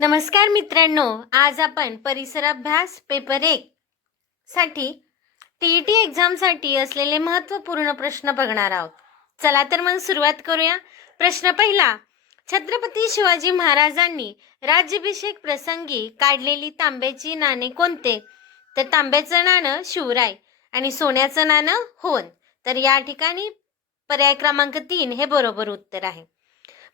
नमस्कार मित्रांनो आज आपण परिसराभ्यास पेपर एक साठी टी ई टी एक्झामसाठी असलेले महत्त्वपूर्ण प्रश्न बघणार आहोत. चला तर मग सुरुवात करूया. प्रश्न पहिला छत्रपती शिवाजी महाराजांनी राज्याभिषेक प्रसंगी काढलेली तांब्याची नाणे कोणते? तर तांब्याचं नाणं शिवराय आणि सोन्याचं नाणं होन तर या ठिकाणी पर्याय क्रमांक तीन हे बरोबर उत्तर आहे.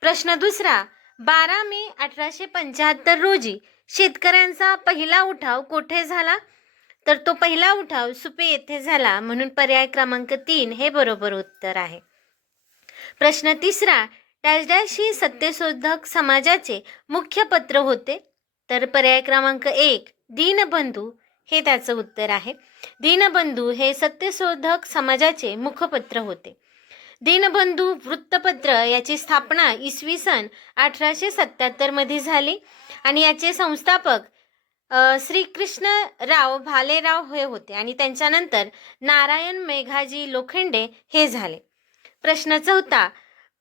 प्रश्न दुसरा बारा मे अठराशे पंच्याहत्तर रोजी शेतकऱ्यांचा पहिला उठाव कोठे झाला? तर तो पहिला उठाव सुपे येथे झाला. म्हणून पर्याय क्रमांक तीन हे बरोबर उत्तर आहे. प्रश्न तिसरा डॅश डॅश ही सत्यशोधक समाजाचे मुख्य पत्र होते. तर पर्याय क्रमांक एक दीनबंधू हे त्याचं उत्तर आहे. दीनबंधू हे सत्यशोधक समाजाचे मुखपत्र होते. दीनबंधू वृत्तपत्र याची स्थापना इसवी सन अठराशे सत्त्याहत्तरमध्ये झाली. आणि याचे संस्थापक अ, श्रीकृष्णराव भालेराव हे होते. आणि त्यांच्यानंतर नारायण मेघाजी लोखंडे हे झाले. प्रश्न चौथा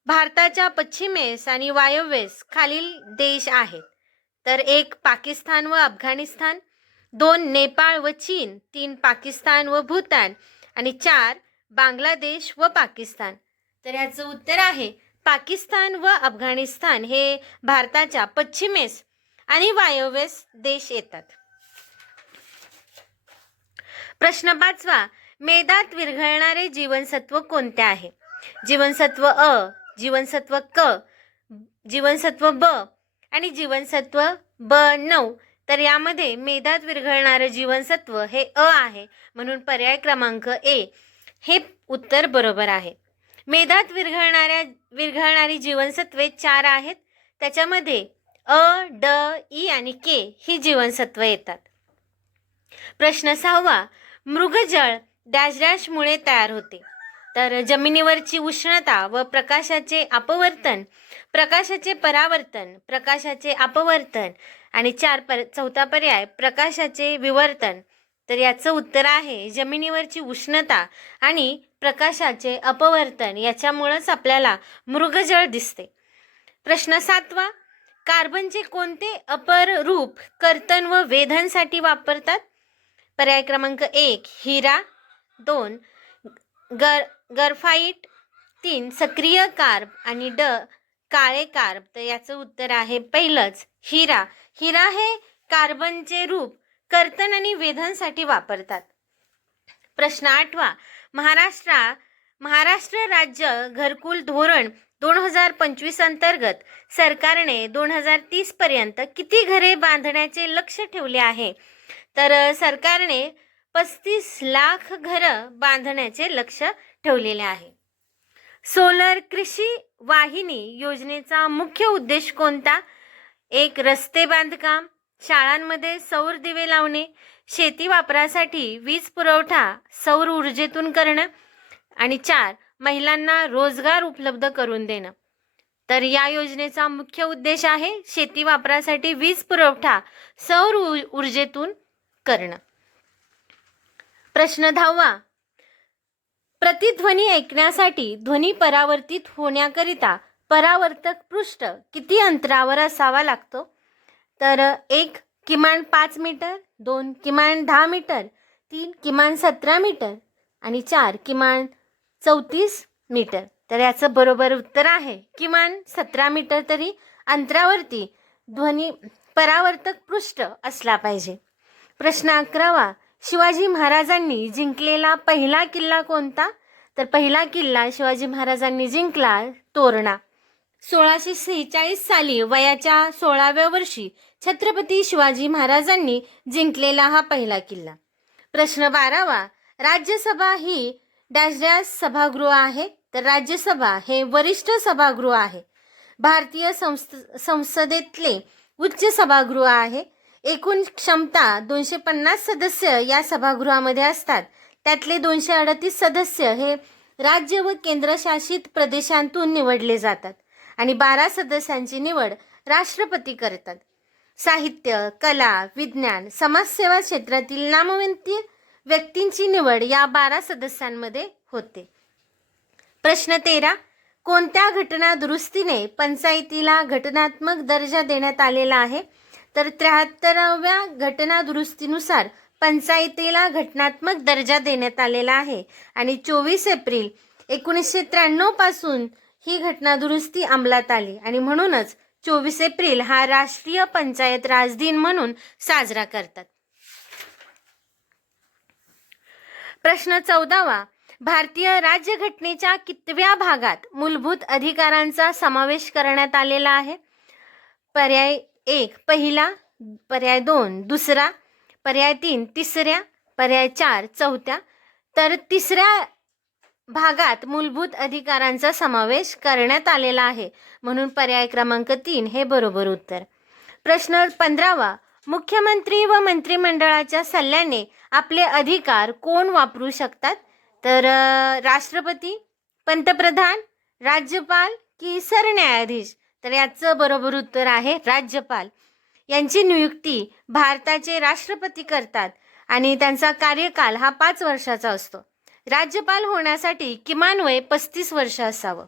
भारताच्या पश्चिमेस आणि वायव्येस खालील देश आहेत. तर एक पाकिस्तान व अफगाणिस्तान दोन नेपाळ व चीन तीन पाकिस्तान व भूतान आणि चार बांगलादेश व पाकिस्तान. तर याचं उत्तर आहे पाकिस्तान व अफगाणिस्तान हे भारताच्या पश्चिमेस आणि वायव्येस देश येतात. प्रश्न पाचवा मेदात विरघळणारे जीवनसत्व कोणते आहे? जीवनसत्व अ जीवनसत्व क जीवनसत्व ब आणि जीवनसत्व ब नऊ. तर यामध्ये मेदात विरघळणारं जीवनसत्व हे अ आहे म्हणून पर्याय क्रमांक ए हे उत्तर बरोबर आहे. मेदात विरघळणाऱ्या विरघळणारी जीवनसत्वे चार आहेत. त्याच्यामध्ये अ ड ई आणि के ही जीवनसत्व येतात. प्रश्न सहावा मृगजळ डॅश डॅशमुळे तयार होते. तर जमिनीवरची उष्णता व प्रकाशाचे अपवर्तन प्रकाशाचे परावर्तन प्रकाशाचे अपवर्तन आणि चार पर चौथा पर्याय प्रकाशाचे विवर्तन. तर याचं उत्तर आहे जमिनीवरची उष्णता आणि प्रकाशाचे अपवर्तन याच्यामुळंच आपल्याला मृगजळ दिसते. प्रश्न सातवा कार्बनचे कोणते अपर रूप कर्तन व वेधनसाठी वापरतात? पर्याय क्रमांक एक हिरा. दोन गर गरफाईट तीन सक्रिय कार्ब आणि ड काळे कार्ब. तर याचं उत्तर आहे पहिलंच हिरा. हिरा हे कार्बनचे रूप कर्तन आणि वेधनसाठी वापरतात. प्रश्न आठवा महाराष्ट्रा महाराष्ट्र राज्य घरकुल धोरण दोन हजार पंचवीस अंतर्गत सरकारने दोन हजार तीस पर्यंत किती घरे बांधण्याचे लक्ष ठेवले आहे? तर सरकारने पस्तीस लाख घरं बांधण्याचे लक्ष ठेवलेले आहे. सोलर कृषी वाहिनी योजनेचा मुख्य उद्देश कोणता? एक रस्ते बांधकाम शाळांमध्ये सौर दिवे लावणे शेती वापरासाठी वीज पुरवठा सौर ऊर्जेतून करणं आणि चार महिलांना रोजगार उपलब्ध करून देणं. तर या योजनेचा मुख्य उद्देश आहे शेती वापरासाठी वीज पुरवठा सौर ऊर्जेतून करणं. प्रश्न दहावा. प्रतिध्वनी ऐकण्यासाठी ध्वनी परावर्तित होण्याकरिता परावर्तक पृष्ठ किती अंतरावर असावा लागतो? तर एक किमान पाच मीटर दोन किमान दहा मीटर तीन किमान सतरा मीटर आणि चार किमान चौतीस मीटर. तर याचं बरोबर उत्तर आहे. किमान सतरा मीटर तरी अंतरावरती ध्वनी परावर्तक पृष्ठ असला पाहिजे. प्रश्न अकरावा शिवाजी महाराजांनी जिंकलेला पहिला किल्ला कोणता? तर पहिला किल्ला शिवाजी महाराजांनी जिंकला तोरणा. सोळाशे सेहेचाळीस साली वयाच्या सोळाव्या वर्षी छत्रपती शिवाजी महाराजांनी जिंकलेला हा पहिला किल्ला. प्रश्न बारावा राज्यसभा ही डॅश सभागृह आहे? तर राज्यसभा हे वरिष्ठ सभागृह आहे. भारतीय संस्थ संसदेतले उच्च सभागृह आहे. एकूण क्षमता दोनशे पन्नास सदस्य या सभागृहामध्ये असतात. त्यातले दोनशे अडतीस सदस्य हे राज्य व केंद्रशासित प्रदेशांतून निवडले जातात. आणि बारा सदस्यांची निवड राष्ट्रपती करतात. साहित्य कला विज्ञान समाजसेवा क्षेत्रातील नामवंत व्यक्तींची निवड या बारा सदस्यांमध्ये होते. प्रश्न तेरा कोणत्या घटना दुरुस्तीने पंचायतीला घटनात्मक दर्जा देण्यात आलेला आहे? तर त्र्याहत्तराव्या घटना दुरुस्तीनुसार पंचायतीला घटनात्मक दर्जा देण्यात आलेला आहे आणि चोवीस एप्रिल एकोणीसशे त्र्याण्णवपासून ही घटना दुरुस्ती अंमलात आली आणि म्हणूनच चोवीस एप्रिल हा राष्ट्रीय पंचायत राज दिन म्हणून साजरा करतात. प्रश्न चौदावा. भारतीय राज्यघटनेच्या कितव्या भागात मूलभूत अधिकारांचा समावेश करण्यात आलेला आहे? पर्याय एक पहिला. पर्याय दोन दुसरा. पर्याय तीन तिसऱ्या. पर्याय चार चौथ्या. तर तिसऱ्या भागात मूलभूत अधिकारांचा समावेश करण्यात आलेला आहे. म्हणून पर्याय क्रमांक तीन हे बरोबर उत्तर. प्रश्न पंधरावा. मुख्यमंत्री व मंत्रिमंडळाच्या सल्ल्याने आपले अधिकार कोण वापरू शकतात? तर राष्ट्रपती पंतप्रधान राज्यपाल की सरन्यायाधीश तर याचं बरोबर उत्तर आहे राज्यपाल. यांची नियुक्ती भारताचे राष्ट्रपती करतात आणि त्यांचा कार्यकाल हा पाच वर्षाचा असतो. राज्यपाल होण्यासाठी किमान वय पस्तीस वर्ष असावं.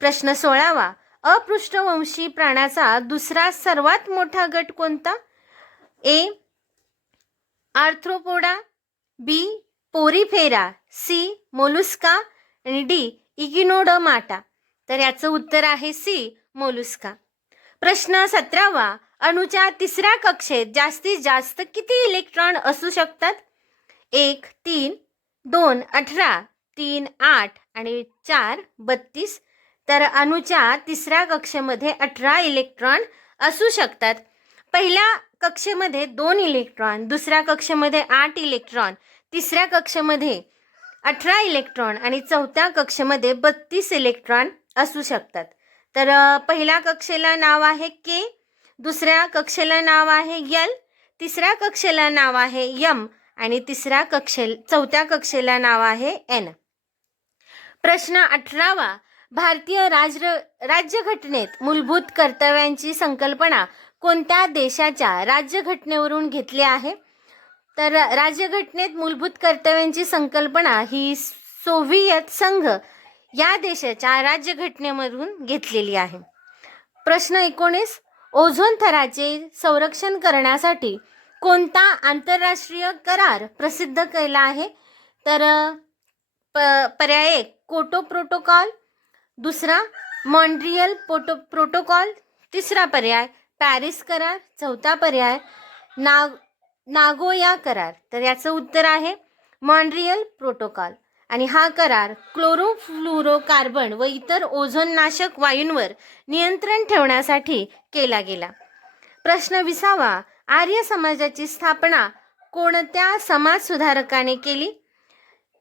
प्रश्न सोळावा अपृष्ठवंशी प्राण्याचा दुसरा सर्वात मोठा गट कोणता? A arthropoda B porifera C mollusca आणि डी इगिनोडमाटा. तर याचं उत्तर आहे सी मोलुस्का. प्रश्न सतरावा अणूच्या तिसऱ्या कक्षेत जास्तीत जास्त किती इलेक्ट्रॉन असू शकतात? एक तीन दोन अठरा तीन आठ आणि चार बत्तीस. तर अणूच्या तिसऱ्या कक्षेमध्ये अठरा इलेक्ट्रॉन असू शकतात. पहिल्या कक्षेमध्ये दोन इलेक्ट्रॉन दुसऱ्या कक्षेमध्ये आठ इलेक्ट्रॉन तिसऱ्या कक्षेमध्ये अठरा इलेक्ट्रॉन आणि चौथ्या कक्षेमध्ये बत्तीस इलेक्ट्रॉन असू शकतात. तर पहिल्या कक्षेला नाव आहे के दुसऱ्या कक्षेला नाव आहे यल तिसऱ्या कक्षेला नाव आहे यम. आणि तिसऱ्या कक्षे चौथ्या कक्षेला नाव आहे एन. प्रश्न अठरावा. भारतीय राज राज्यघटनेत मूलभूत कर्तव्यांची संकल्पना कोणत्या देशाच्या राज्यघटनेवरून घेतली आहे? तर राज्यघटनेत मूलभूत कर्तव्यांची संकल्पना ही सोव्हियत संघ या देशाच्या राज्यघटनेमधून घेतलेली आहे. प्रश्न एकोणीस. ओझोन थराचे संरक्षण करण्यासाठी कोणता आंतरराष्ट्रीय करार प्रसिद्ध केला आहे? तर प पर्याय एक कोटो प्रोटोकॉल. दुसरा मॉन्ट्रियल पोटो प्रोटोकॉल. तिसरा पर्याय पॅरिस करार. चौथा पर्याय नाग नागोया करार. तर याचं उत्तर आहे मॉन्ट्रियल प्रोटोकॉल. आणि हा करार क्लोरोफ्लुरोकार्बन व इतर ओझोननाशक वायूंवर नियंत्रण ठेवण्यासाठी केला गेला. प्रश्न विसावा आर्य समाजाची स्थापना कोणत्या समाज सुधारकाने केली?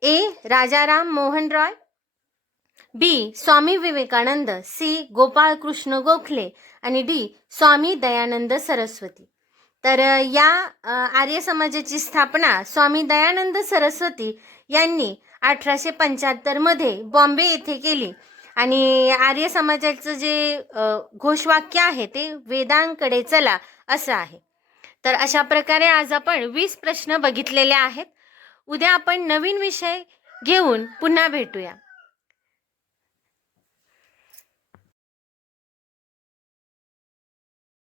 A. Rajaram Mohan Roy B. Swami Vivekananda C. Gopalkrishna Gokhale आणि डी. स्वामी दयानंद सरस्वती. तर या आर्य समाजाची स्थापना स्वामी दयानंद सरस्वती यांनी अठराशे पंच्याहत्तरमध्ये बॉम्बे येथे केली. आणि आर्य समाजाचं जे घोषवाक्य आहे ते वेदांकडे चला असं आहे. तर अशा प्रकारे आज आपण वीस प्रश्न बघितलेले आहेत. उद्या आपण नवीन विषय घेऊन पुन्हा भेटूया.